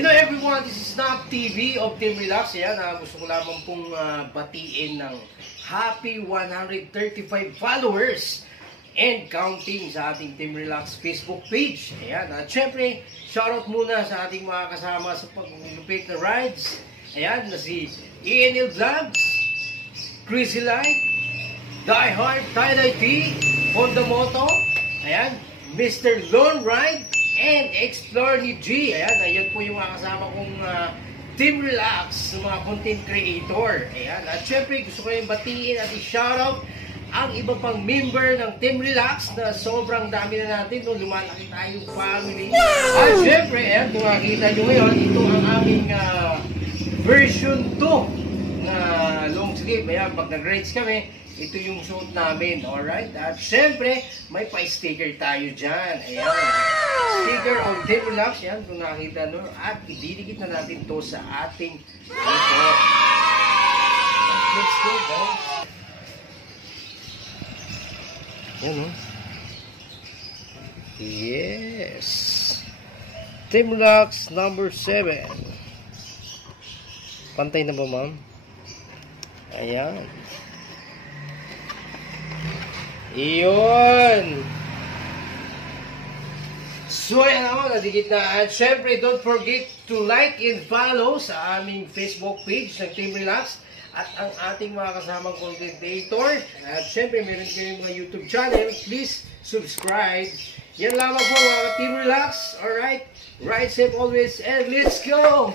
Hello everyone, this is Snap TV of Team Relax. Ayan, gusto ko lamang pong batiin ng happy 135 followers and counting sa ating Team Relax Facebook page. Ayan, at syempre, shoutout muna sa ating mga kasama sa paglupit na rides. Ayan, na si ENL Vlogs, Crazy Light, Die Hard, Tie-Dye T, Honda Moto, ayan, Mr. Lone Ride, and Explore ni G. Ayan po yung mga kasama kong Team Relax, mga content creator. Ayan, at syempre gusto ko yung batiin at i-shoutout ang iba pang member ng Team Relax na sobrang dami na natin nung lumalaki tayong family. At syempre, ayan, kung makikita nyo ngayon, ito ang aming version 2 na long sleeve. Ayan, pag nag-rides kami, ito yung suot namin, alright? At syempre, may pa-sticker tayo dyan. Ayan. Sticker on Team Relax. Yan, kung nakita nyo. At ididikit na natin to sa ating ito. Let's go, guys. Yan, oh. Yes. Team Relax number 7. Pantay na ba, ma'am? Ayan. Iyon. So yan ako, nadikit na. At syempre, don't forget to like and follow sa aming Facebook page ng Team Relax at ang ating mga kasamang content creator. At syempre, meron kayong mga YouTube channel. Please subscribe. Yan lamang po mga Team Relax. Alright? Ride safe always and let's go!